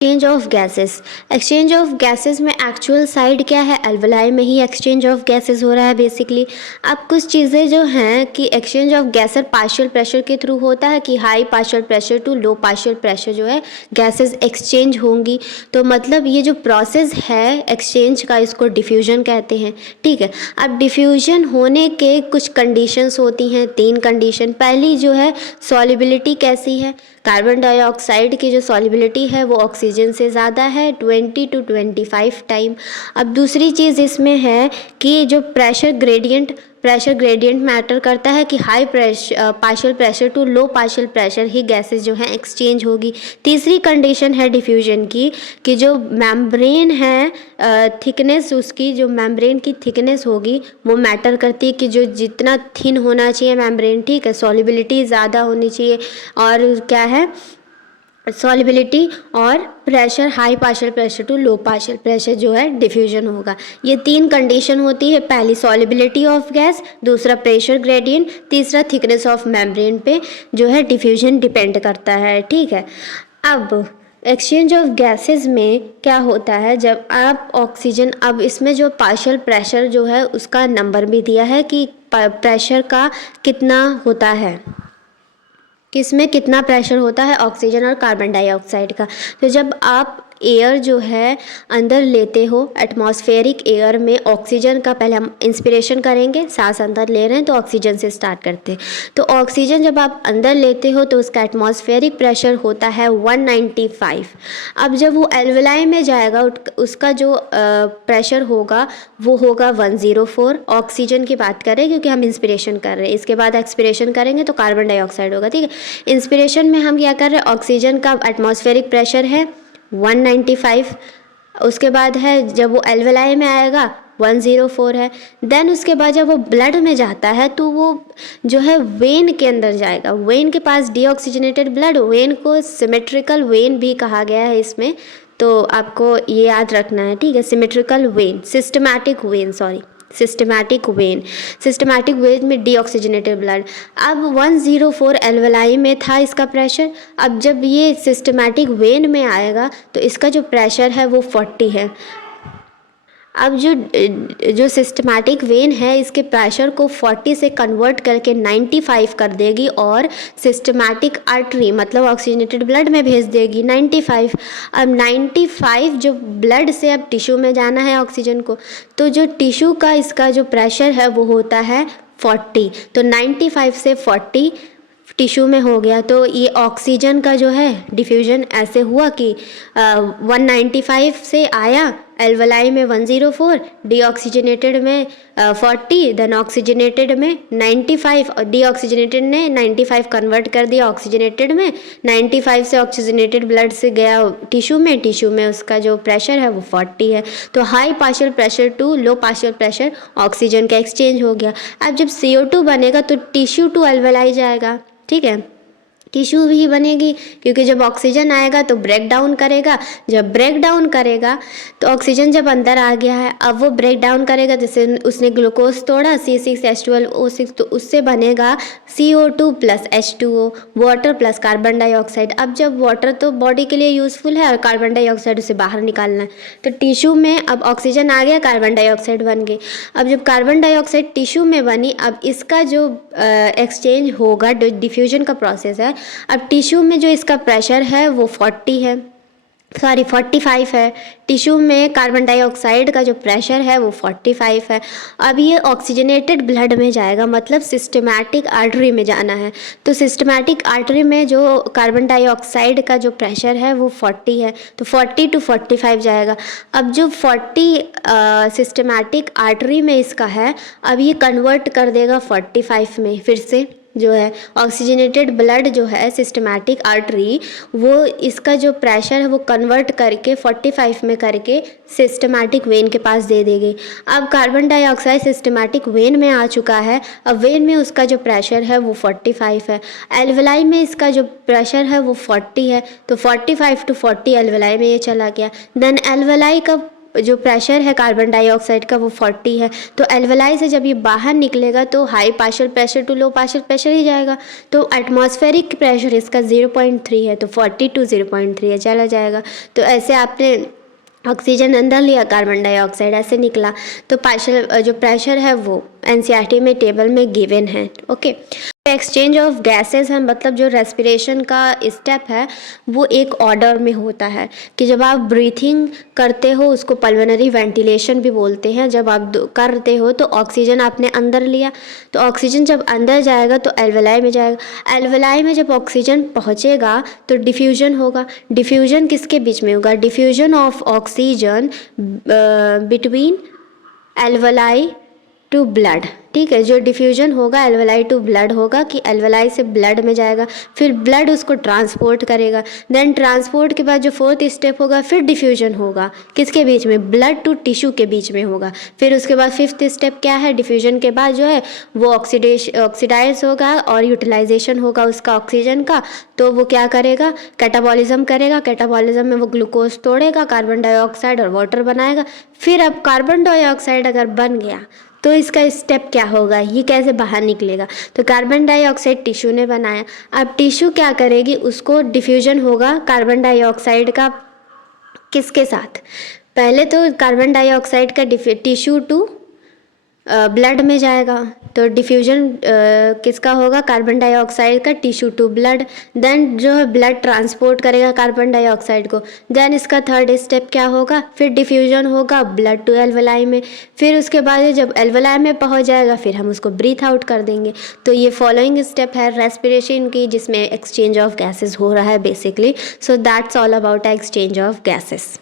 Exchange of gases में actual side क्या है, एल्वलाई में ही एक्सचेंज ऑफ गैसेस हो रहा है बेसिकली। अब कुछ चीज़ें जो हैं कि exchange of gases partial pressure के थ्रू होता है कि high partial pressure to low partial pressure जो है गैसेस एक्सचेंज होंगी। तो मतलब ये जो प्रोसेस है एक्सचेंज का इसको डिफ्यूजन कहते हैं। ठीक है, अब डिफ्यूजन होने के कुछ कंडीशंस होती हैं, 3 कंडीशन। पहली जो है सॉल्युबिलिटी कैसी है, कार्बन डाइऑक्साइड की जो सॉल्युबिलिटी है वो ऑक्सीजन से ज़्यादा है 20 to 25 टाइम। अब दूसरी चीज़ इसमें है कि जो प्रेशर ग्रेडियंट मैटर करता है कि high partial pressure to low partial pressure ही गैसेस जो हैं एक्सचेंज होगी। तीसरी कंडीशन है डिफ्यूजन की कि जो मेम्ब्रेन है थिकनेस, उसकी जो मेम्ब्रेन की थिकनेस होगी वो मैटर करती है कि जो जितना थिन होना चाहिए मेम्ब्रेन, ठीक है, सॉल्युबिलिटी ज़्यादा होनी चाहिए। और क्या है सॉल्युबिलिटी और pressure, high partial pressure to low partial pressure जो है डिफ्यूजन होगा। ये 3 कंडीशन होती है, पहली सॉल्युबिलिटी ऑफ गैस, दूसरा प्रेशर ग्रेडियंट, तीसरा थिकनेस ऑफ मेम्ब्रेन पे जो है डिफ्यूजन डिपेंड करता है। ठीक है, अब एक्सचेंज ऑफ गैसेस में क्या होता है, जब आप ऑक्सीजन, अब इसमें जो पार्शियल प्रेशर जो है उसका नंबर भी दिया है कि प्रेशर का कितना होता है, किसमें कितना प्रेशर होता है ऑक्सीजन और कार्बन डाइऑक्साइड का। तो जब आप एयर जो है अंदर लेते हो, एटमॉस्फेरिक एयर में ऑक्सीजन का पहले हम इंस्पिरेशन करेंगे, सांस अंदर ले रहे हैं तो ऑक्सीजन से स्टार्ट करते हैं। तो ऑक्सीजन जब आप अंदर लेते हो तो उसका एटमॉस्फेरिक प्रेशर होता है 195। अब जब वो एल्वेलाई में जाएगा उसका जो प्रेशर होगा वो होगा 104। ऑक्सीजन की बात करें क्योंकि हम इंस्पिरेशन कर रहे हैं, इसके बाद एक्सपिरेशन करेंगे तो कार्बन डाइऑक्साइड होगा। ठीक है, इंस्पिरेशन में हम क्या कर रहे हैं, ऑक्सीजन का एटमॉस्फेरिक प्रेशर है 195, उसके बाद है जब वो एल्वेलाई में आएगा 104 है। देन उसके बाद जब वो ब्लड में जाता है तो वो जो है वेन के अंदर जाएगा, वेन के पास डीऑक्सीजनेटेड ब्लड, वेन को सिमेट्रिकल वेन भी कहा गया है इसमें, तो आपको ये याद रखना है। ठीक है, सिमेट्रिकल वेन, सिस्टमैटिक वेन में डीऑक्सीजनेटेड ब्लड। अब 104 एल्वेलाई में था इसका प्रेशर, अब जब ये सिस्टमैटिक वेन में आएगा तो इसका जो प्रेशर है वो 40 है। अब जो सिस्टमैटिक वेन है इसके प्रेशर को 40 से कन्वर्ट करके 95 कर देगी और सिस्टमैटिक आर्टरी मतलब ऑक्सीजनेटेड ब्लड में भेज देगी 95। अब 95 जो ब्लड से अब टिश्यू में जाना है ऑक्सीजन को, तो जो टिश्यू का इसका जो प्रेशर है वो होता है 40। तो 95 से 40 टिश्यू में हो गया। तो ये ऑक्सीजन का जो है डिफ्यूजन ऐसे हुआ कि 195 से आया, एल्वलाई में 104, डीऑक्सीजनेटेड में 40, देन ऑक्सीजनेटेड में 95, और डीऑक्सीजनेटेड ने 95 कन्वर्ट कर दिया ऑक्सीजनेटेड में, 95 से ऑक्सीजनेटेड ब्लड से गया टिश्यू में उसका जो प्रेशर है वो 40 है। तो high partial pressure to low partial pressure oxygen का एक्सचेंज हो गया। अब जब CO2 बनेगा तो टिश्यू टू एल्वलाई जाएगा। ठीक है, टिश्यू भी बनेगी क्योंकि जब ऑक्सीजन आएगा तो ब्रेक डाउन करेगा, जब ब्रेक डाउन करेगा तो ऑक्सीजन जब अंदर आ गया है अब वो ब्रेक डाउन करेगा, जैसे उसने ग्लूकोज तोड़ा C6H12O6 तो उससे बनेगा CO2 plus H2O, water plus carbon dioxide. अब जब वाटर तो बॉडी के लिए यूज़फुल है और कार्बन डाइऑक्साइड उसे बाहर निकालना है, तो टिश्यू में अब ऑक्सीजन आ गया, कार्बन डाइऑक्साइड बन गई। अब जब कार्बन डाइऑक्साइड टिश्यू में बनी, अब इसका जो एक्सचेंज होगा, डिफ्यूजन का प्रोसेस है, अब टिश्यू में जो इसका प्रेशर है वो 45 है, टिश्यू में कार्बन डाइऑक्साइड का जो प्रेशर है वो 45 है। अब ये ऑक्सीजनेटेड ब्लड में जाएगा, मतलब सिस्टमैटिक आर्टरी में जाना है, तो सिस्टमैटिक आर्टरी में जो कार्बन डाइऑक्साइड का जो प्रेशर है वो 40 है, तो 40 to 45 जाएगा। अब जो 40 सिस्टमैटिक आर्टरी में इसका है, अब ये कन्वर्ट कर देगा 45 में, फिर से जो है ऑक्सीजनेटेड ब्लड जो है सिस्टमैटिक आर्टरी, वो इसका जो प्रेशर है वो कन्वर्ट करके 45 में करके सिस्टमैटिक वेन के पास दे देगी। अब कार्बन डाइऑक्साइड सिस्टमैटिक वेन में आ चुका है, अब वेन में उसका जो प्रेशर है वो 45 है, एल्वलाई में इसका जो प्रेशर है वो 40 है, तो 45 to 40 एल्वलाई में ये चला गया। देन एल्वलाई का जो प्रेशर है कार्बन डाइऑक्साइड का वो 40 है। तो एल्वलाई से जब ये बाहर निकलेगा तो high partial pressure to low partial pressure ही जाएगा। तो एटमॉस्फेरिक प्रेशर इसका 0.3 है, तो 40 टू 0.3 है, चला जाएगा। तो ऐसे आपने ऑक्सीजन अंदर लिया, कार्बन डाइऑक्साइड ऐसे निकला। तो पार्शियल जो प्रेशर है वो एनसीईआरटी में टेबल में गिवन है। ओके, एक्सचेंज ऑफ गैसेस है, मतलब जो रेस्पिरेशन का स्टेप है वो एक ऑर्डर में होता है कि जब आप ब्रीथिंग करते हो उसको पल्मोनरी वेंटिलेशन भी बोलते हैं। जब आप करते हो तो ऑक्सीजन आपने अंदर लिया, तो ऑक्सीजन जब अंदर जाएगा तो एल्वेलाई में जाएगा। एल्वेलाई में जब ऑक्सीजन पहुंचेगा तो डिफ्यूजन होगा। डिफ्यूजन किसके बीच में होगा? Diffusion of oxygen between alveoli to blood. ठीक है, जो डिफ्यूजन होगा एल्वेलाई टू ब्लड होगा कि एल्वेलाई से ब्लड में जाएगा, फिर ब्लड उसको ट्रांसपोर्ट करेगा। देन ट्रांसपोर्ट के बाद जो फोर्थ स्टेप होगा फिर डिफ्यूजन होगा, किसके बीच में? ब्लड टू टिश्यू के बीच में होगा। फिर उसके बाद फिफ्थ स्टेप क्या है? डिफ्यूजन के बाद जो है वो ऑक्सीडाइज होगा और यूटिलाइजेशन होगा उसका ऑक्सीजन का। तो वो क्या करेगा? कैटाबॉलिज्म करेगा। कैटाबॉलिज्म में वो ग्लूकोज तोड़ेगा, कार्बन डाइऑक्साइड और वाटर बनाएगा। फिर अब कार्बन डाइऑक्साइड अगर बन गया तो इसका स्टेप क्या होगा? ये कैसे बाहर निकलेगा? तो कार्बन डाइऑक्साइड टिश्यू ने बनाया। अब टिश्यू क्या करेगी? उसको डिफ्यूजन होगा कार्बन डाइऑक्साइड का किसके साथ? पहले तो कार्बन डाइऑक्साइड का टिश्यू टू ब्लड में जाएगा। तो डिफ्यूजन किसका होगा? कार्बन डाइऑक्साइड का टिश्यू टू ब्लड। देन जो है ब्लड ट्रांसपोर्ट करेगा कार्बन डाइऑक्साइड को। देन इसका थर्ड स्टेप क्या होगा? फिर डिफ्यूजन होगा ब्लड टू एल्वेलाई में। फिर उसके बाद जब एल्वेलाई में पहुंच जाएगा फिर हम उसको ब्रीथ आउट कर देंगे। तो ये फॉलोइंग स्टेप है रेस्पिरेशन की जिसमें एक्सचेंज ऑफ गैसेस हो रहा है basically. So that's all about exchange of gases.